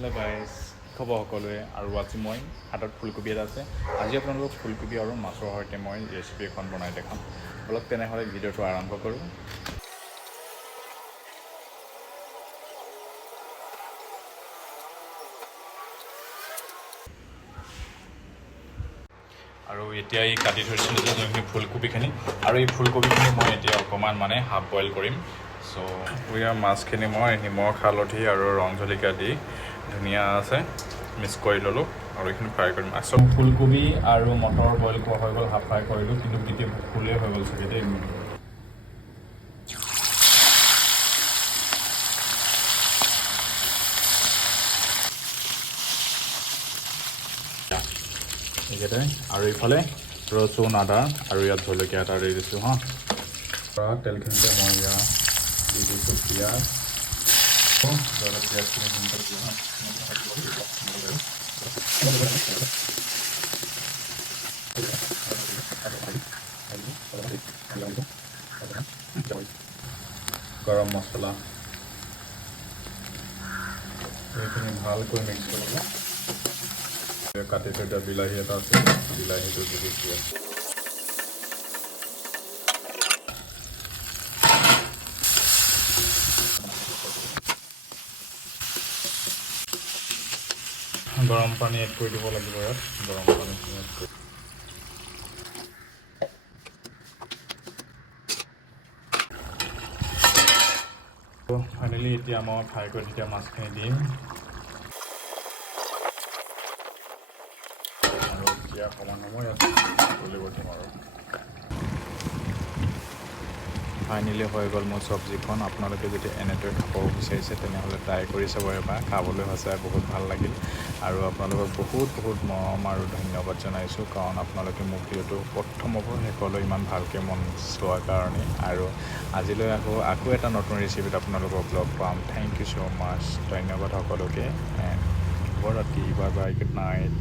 Hello' guys, খবৰ সকলোৱে। আৰু আজি মই হাতত ফুলকবি এটা আছে। আজি আপোনালোকক ফুলকবি আৰু মাছৰ সৈতে মই ৰেচিপি এখন বনাই দেখাম। বলক তেনেহ'লে ভিডিঅ'টো আৰম্ভ কৰোঁ। আৰু এতিয়া এই কাটি থৈছিলোঁ যে যোনখিনি ফুলকবিখিনি, আৰু এই ফুলকবিখিনি মই এতিয়া অকণমান হাফ বইল কৰিম। চ' ইয়াৰ মাছখিনি মই নিমখ, হালধি আৰু ৰং জলকীয়া দি ধুনীয়া আছে মিক্স কৰি ল'লোঁ আৰু এইখিনি ফ্ৰাই কৰিম। আচলতে ফুলকবি আৰু মটৰ বইল কৰা হৈ গ'ল, হাফ ফ্ৰাই কৰিলোঁ, কিন্তু গোটেই ফুলেই হৈ গ'ল চাগে দেই। এইকেইটাই আৰু এইফালে ৰচুন, আদা আৰু ইয়াত জলকীয়া এটা দি দিছোঁ হা। তেলখিনিতে মই ইয়াত দি দিছোঁ পিঁয়াজ। পিঁয়াজখিনি গৰম মছলা এইখিনি ভালকৈ মিক্স কৰিব। কাটি থৈ দিয়া বিলাহী এটা আছে, বিলাহীটো দি দিছোঁ। গৰম পানী এড কৰি দিব লাগিব ইয়াত। গৰম পানীখিনি এড কৰি ফাইনেলি এতিয়া মই ফ্ৰাই কৰি তেতিয়া মাছখিনি দিম আৰু এতিয়া অকণমান সময় ইয়াত উলিয়াব দিম আৰু ফাইনেলি হৈ গ'ল মোৰ চব্জিখন। আপোনালোকে যদি এনেদৰে খাব বিচাৰিছে তেনেহ'লে ট্ৰাই কৰি চাব এবাৰ। খাবলৈ সঁচাই বহুত ভাল লাগিল আৰু আপোনালোকক বহুত মৰম আৰু ধন্যবাদ জনাইছোঁ, কাৰণ আপোনালোকে মোক ভিডিঅ'টো প্ৰথমৰ পৰা শেষলৈ ইমান ভালকৈ মন চোৱাৰ কাৰণে। আৰু আজিলৈ আকৌ এটা নতুন ৰেচিপিত আপোনালোকক লগ পাম। থেংক ইউ ছ' মাছ। ধন্যবাদ সকলোকে। শুভৰাত্ৰি, বাই বাই, গুড নাইট।